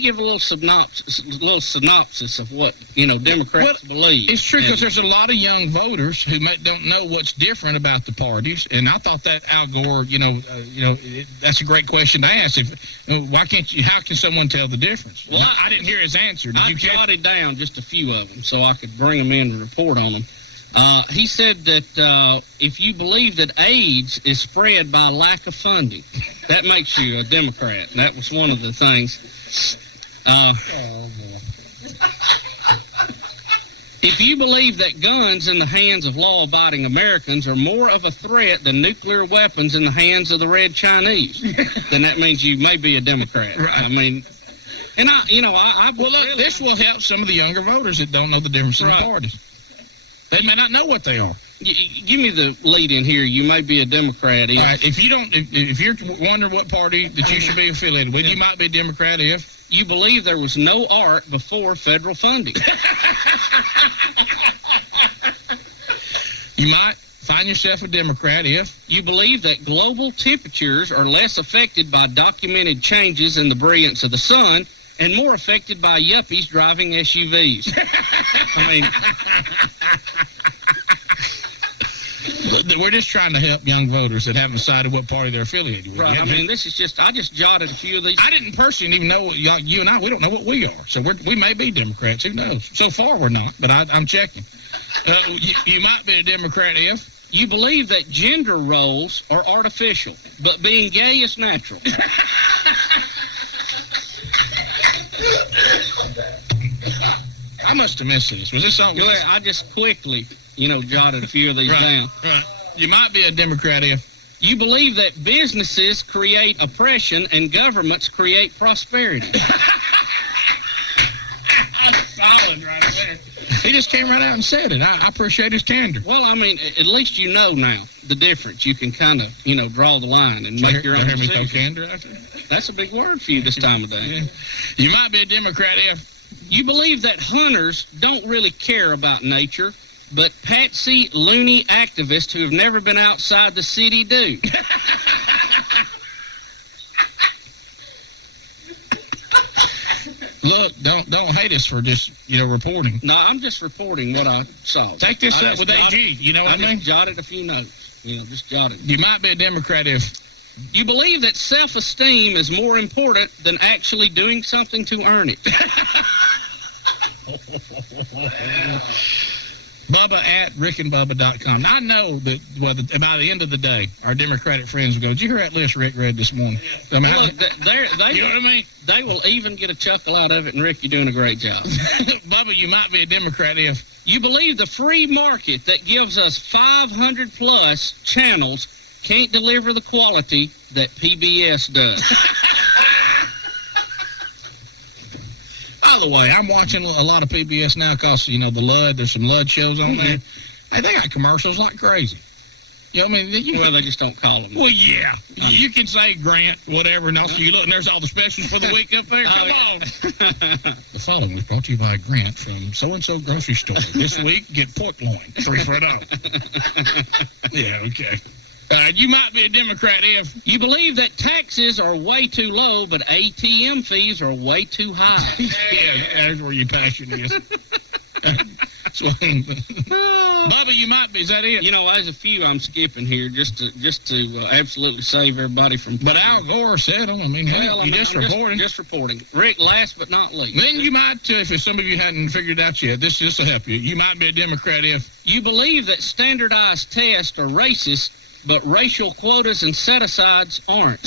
give a little synopsis of what Democrats believe. It's true because there's a lot of young voters who don't know what's different about the parties, and I thought that Al Gore, that's a great question to ask. Why can't you? How can someone tell the difference? Well, I didn't hear his answer. I jotted down just a few of them so I could bring them in and report on them. He said that if you believe that AIDS is spread by lack of funding, that makes you a Democrat. That was one of the things. If you believe that guns in the hands of law-abiding Americans are more of a threat than nuclear weapons in the hands of the Red Chinese, then that means you may be a Democrat. Right. I mean, and this will help some of the younger voters that don't know the difference in the parties. They may not know what they are. Give me the lead in here. You may be a Democrat. All right. If you're wondering what party that you should be affiliated with, you might be a Democrat if you believe there was no art before federal funding. You might find yourself a Democrat if you believe that global temperatures are less affected by documented changes in the brilliance of the sun and more affected by yuppies driving SUVs. I mean, we're just trying to help young voters that haven't decided what party they're affiliated with. Right. I mean, I just jotted a few of these. I didn't personally even know, you and I, we don't know what we are. So we may be Democrats. Who knows? So far, we're not, but I'm checking. You might be a Democrat if you believe that gender roles are artificial, but being gay is natural. I must have missed this. Was this something? I just quickly, jotted a few of these down. Right. You might be a Democrat if you believe that businesses create oppression and governments create prosperity. That's solid right there. He just came right out and said it. I appreciate his candor. Well, I mean, at least you know now the difference. You can kind of, draw the line and make your own decision. Hear me throw candor out there? That's a big word for you this time of day. Yeah. You might be a Democrat if you believe that hunters don't really care about nature, but patsy, loony activists who have never been outside the city do. Look, don't hate us for just, reporting. No, I'm just reporting what I saw. Take this up with AG, you know what I mean? I just jotted a few notes, just jotted. You might be a Democrat if you believe that self-esteem is more important than actually doing something to earn it. Bubba at rickandbubba.com. I know that by the end of the day, our Democratic friends will go, did you hear that list Rick read this morning? I mean, look, you know what I mean? They will even get a chuckle out of it, and Rick, you're doing a great job. Bubba, you might be a Democrat if you believe the free market that gives us 500-plus channels can't deliver the quality that PBS does. By the way, I'm watching a lot of PBS now because, the Lud, there's some Lud shows on there. Hey, they got commercials like crazy. You know what I mean? Well, they just don't call them. Well, yeah. You can say Grant, whatever, and also you look, and there's all the specials for the week up there. Come on. The following was brought to you by Grant from so-and-so grocery store. This week, get pork loin, $3 for $1. Yeah, okay. You might be a Democrat if you believe that taxes are way too low, but ATM fees are way too high. Yeah, that's where your passion is. Bubba, you might be. Is that it? There's a few I'm skipping here just to absolutely save everybody from. But Al Gore said them. Just reporting. Rick, last but not least. Then you might, if some of you hadn't figured it out yet, this will help you. You might be a Democrat if you believe that standardized tests are racist, but racial quotas and set-asides aren't.